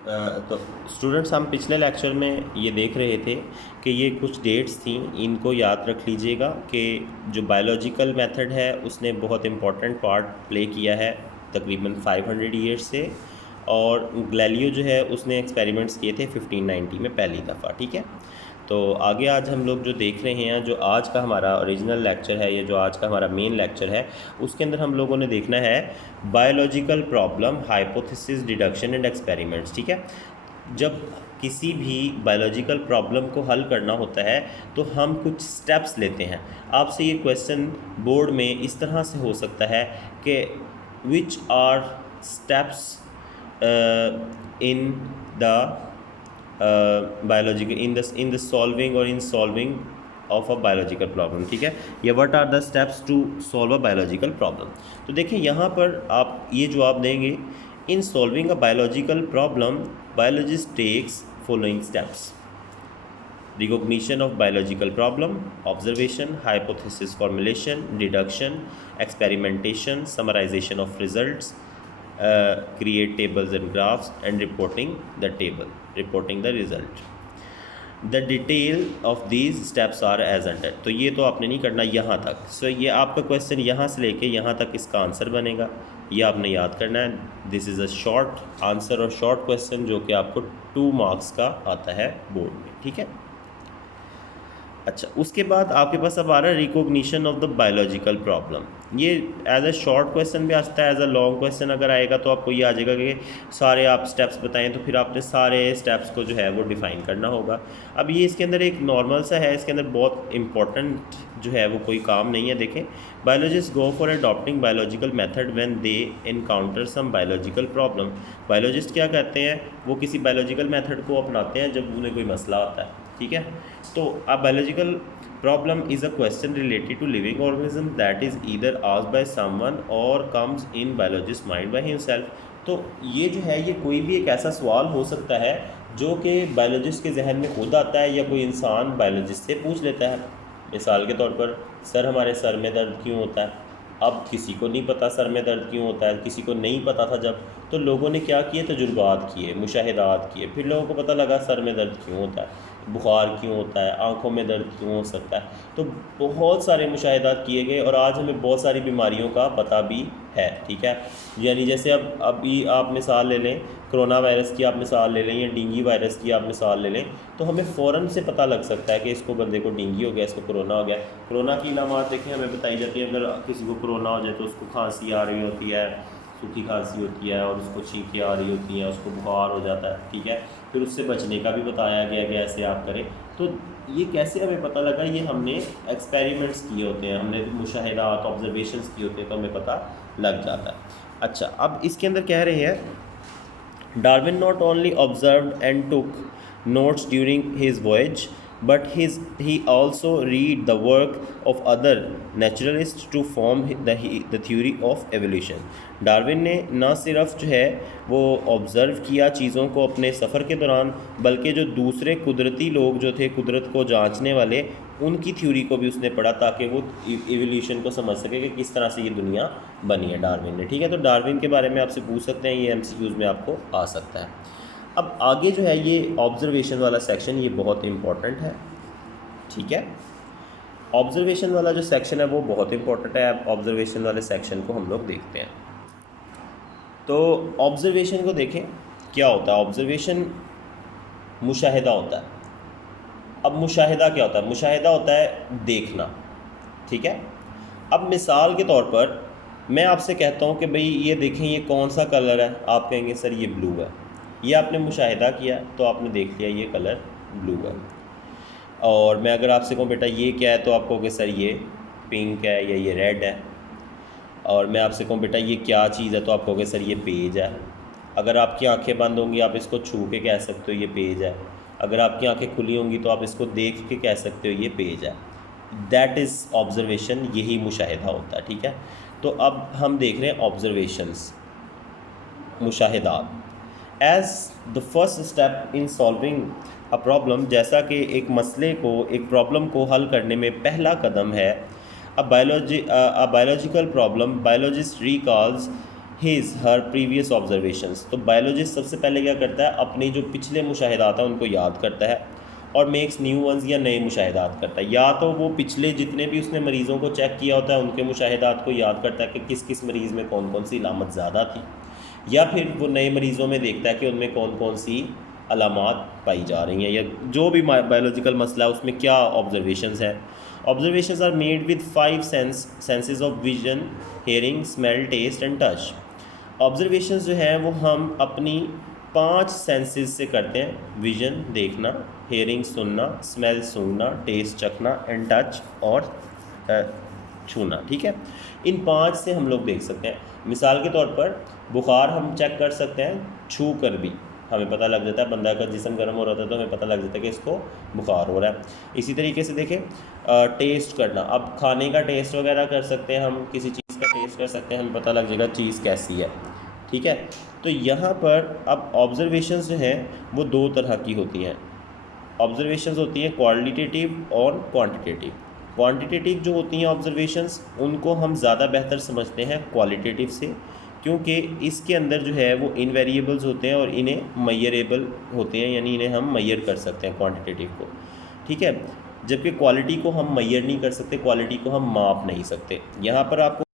तो स्टूडेंट्स, हम पिछले लेक्चर में ये देख रहे थे कि ये कुछ डेट्स थी, इनको याद रख लीजिएगा कि जो बायोलॉजिकल मेथड है उसने बहुत इम्पोर्टेंट पार्ट प्ले किया है तकरीबन 500 ईयर्स से, और गैलीलियो जो है उसने एक्सपेरिमेंट्स किए थे 1590 में पहली दफ़ा। ठीक है, तो आगे आज हम लोग जो देख रहे हैं, जो आज का हमारा ओरिजिनल लेक्चर है, या जो आज का हमारा मेन लेक्चर है, उसके अंदर हम लोगों ने देखना है biological problem, hypothesis, deduction and experiments. ठीक है, जब किसी भी बायोलॉजिकल प्रॉब्लम को हल करना होता है तो हम कुछ स्टेप्स लेते हैं। आपसे ये क्वेश्चन बोर्ड में इस तरह से हो सकता है कि which are steps in the biological in the solving और in solving of a biological problem. ठीक है, या what are the steps to solve a biological problem. तो देखिए यहाँ पर आप ये जवाब देंगे, in solving a biological problem biologist takes following steps: recognition of biological problem, observation, hypothesis formulation, deduction, experimentation, summarization of results, create tables and graphs, and reporting the result. The detail of these steps are as under. तो ये तो आपने नहीं करना यहाँ तक। सो ये आपका क्वेश्चन यहाँ से लेके यहाँ तक इसका आंसर बनेगा, ये आपने याद करना है। This is a short answer और शॉर्ट क्वेश्चन जो कि आपको 2 मार्क्स का आता है बोर्ड में। ठीक है, अच्छा, उसके बाद आपके पास अब आ रहा है recognition of the biological problem. ये एज अ शॉर्ट क्वेश्चन भी आ सकता है, एज अ लॉन्ग क्वेश्चन अगर आएगा तो आपको ये आ जाएगा कि सारे आप स्टेप्स बताएं, तो फिर आपने सारे स्टेप्स को जो है वो डिफ़ाइन करना होगा। अब ये इसके अंदर एक नॉर्मल सा है, इसके अंदर बहुत इंपॉर्टेंट जो है वो कोई काम नहीं है। देखें, biologist go for adopting biological method when they encounter some biological problem. Biologist क्या कहते हैं, वो किसी बायोलॉजिकल मेथड को अपनाते हैं जब उन्हें कोई मसला होता है। ठीक है, तो a biological problem is a question related to living organism that is either asked by someone or comes in biologist mind by himself. तो ये जो है, ये कोई भी एक ऐसा सवाल हो सकता है जो कि बायोलॉजिस्ट के जहन में खुद आता है, या कोई इंसान बायोलॉजिस्ट से पूछ लेता है। मिसाल के तौर पर, सर हमारे सर में दर्द क्यों होता है? अब किसी को नहीं पता सर में दर्द क्यों होता है, किसी को नहीं पता था जब, तो लोगों ने क्या किए, तजुर्बात किए, मुशाहिदात किए, फिर लोगों को पता लगा सर में दर्द क्यों होता है, बुखार क्यों होता है, आंखों में दर्द क्यों हो सकता है। तो बहुत सारे मुशाहिदात किए गए और आज हमें बहुत सारी बीमारियों का पता भी है। ठीक है, यानी जैसे अब अभी आप मिसाल ले लें, कोरोना वायरस की आप मिसाल ले लें, या डेंगू वायरस की आप मिसाल ले लें, तो हमें फ़ौरन से पता लग सकता है कि इसको बंदे को डेंगू हो गया, इसको कोरोना हो गया। कोरोना की इलामात देखें, हमें बताई जाती है, अगर किसी को कोरोना हो जाए तो उसको खांसी आ रही होती है, सूखी खांसी होती है, और उसको छींकें आ रही होती हैं, उसको बुखार हो जाता है। ठीक है, फिर उससे बचने का भी बताया गया कि ऐसे आप करें। तो ये कैसे हमें पता लगा, ये हमने एक्सपेरिमेंट्स किए होते हैं, हमने मुशाहिदात, ऑब्जर्वेशंस किए होते हैं, तो हमें पता लग जाता है। अच्छा, अब इसके अंदर कह रहे हैं, Darwin not only observed and took notes during his voyage, but he also read the work of other naturalists to form the theory of evolution. Darwin ने ना सिर्फ जो है वो ऑब्ज़र्व किया चीज़ों को अपने सफ़र के दौरान, बल्कि जो दूसरे कुदरती लोग जो थे, कुदरत को जांचने वाले, उनकी थ्योरी को भी उसने पढ़ा ताकि वो एवोल्यूशन को समझ सके कि किस तरह से ये दुनिया बनी है डार्विन ने। ठीक है, तो डार्विन के बारे में आपसे पूछ सकते हैं, ये MCQs में आपको आ सकता है। अब आगे जो है ये ऑब्जर्वेशन वाला सेक्शन, ये बहुत इंपॉर्टेंट है। ठीक है, ऑब्जर्वेशन वाला जो सेक्शन है वो बहुत इंपॉर्टेंट है। अब ऑब्जर्वेशन वाले सेक्शन को हम लोग देखते हैं। तो ऑब्जर्वेशन को देखें, क्या होता है ऑब्जर्वेशन? मुशाहिदा होता है। अब मुशाहिदा क्या होता है? मुशाहिदा होता है देखना। ठीक है, अब मिसाल के तौर पर मैं आपसे कहता हूँ कि भाई ये देखें, ये कौन सा कलर है? आप कहेंगे सर ये ब्लू है। ये आपने मुशाहिदा किया तो आपने देख लिया ये कलर ब्लू है। और मैं अगर आपसे कहूँ बेटा ये क्या है, तो आप कहोगे सर ये पिंक है या ये रेड है। और मैं आपसे कहूँ बेटा ये क्या चीज़ है, तो आप कहोगे सर ये पेज है। अगर आपकी आंखें बंद होंगी आप इसको छू के कह सकते हो ये पेज है। अगर आपकी आंखें खुली होंगी तो आप इसको देख के कह सकते हो ये पेज है। दैट इज़ ऑब्जर्वेशन, यही मुशाहिदा होता है। ठीक है, तो अब हम देख रहे हैं ऑब्जर्वेशंस, मुशाहिदात as the first step in solving a problem. जैसा कि एक मसले को, एक प्रॉब्लम को हल करने में पहला कदम है। अ biological problem, biologist recalls his her previous observations. तो बायोलॉजिस्ट सबसे पहले क्या करता है, अपने जो पिछले मुशाहिदात हैं उनको याद करता है और मेक्स न्यू वंस या नए मुशाहिदात करता है। या तो वो पिछले जितने भी उसने मरीज़ों को चेक किया होता है उनके मुशाहिदात को याद करता है कि किस किस मरीज़ में कौन कौन सी अलामत ज़्यादा थी, या फिर वो नए मरीज़ों में देखता है कि उनमें कौन कौन सी अलामात पाई जा रही हैं, या जो भी बायोलॉजिकल मसला है उसमें क्या ऑब्जर्वेशंस है। Observations are made with 5 senses of vision, hearing, smell, taste and touch. Observations जो हैं वो हम अपनी 5 सेंसेस से करते हैं, विजन देखना, हेयरिंग सुनना, स्मेल सूंघना, टेस्ट चखना एंड टच और छूना। ठीक है, इन 5 से हम लोग देख सकते हैं। मिसाल के तौर पर बुखार हम चेक कर सकते हैं छू कर भी, हमें पता लग जाता है, बंदा का जिस्म गर्म हो रहा था तो हमें पता लग जाता है कि इसको बुखार हो रहा है। इसी तरीके से देखें टेस्ट करना, अब खाने का टेस्ट वगैरह कर सकते हैं, हम किसी चीज़ का टेस्ट कर सकते हैं, हमें पता लग जाएगा चीज़ कैसी है। ठीक है, तो यहाँ पर अब ऑब्जर्वेशंस जो हैं वो 2 तरह की होती हैं। ऑब्जर्वेशंस होती हैं क्वालिटेटिव और क्वांटिटेटिव। क्वांटिटेटिव जो होती हैं ऑब्जर्वेशंस उनको हम ज़्यादा बेहतर समझते हैं क्वालिटेटिव से, क्योंकि इसके अंदर जो है वो इन वेरिएबल्स होते हैं और इन्हें मैयरेबल होते हैं, यानी इन्हें हम मैयर कर सकते हैं क्वांटिटेटिव को। ठीक है, जबकि क्वालिटी को हम मैयर नहीं कर सकते, क्वालिटी को हम माप नहीं सकते। यहाँ पर आपको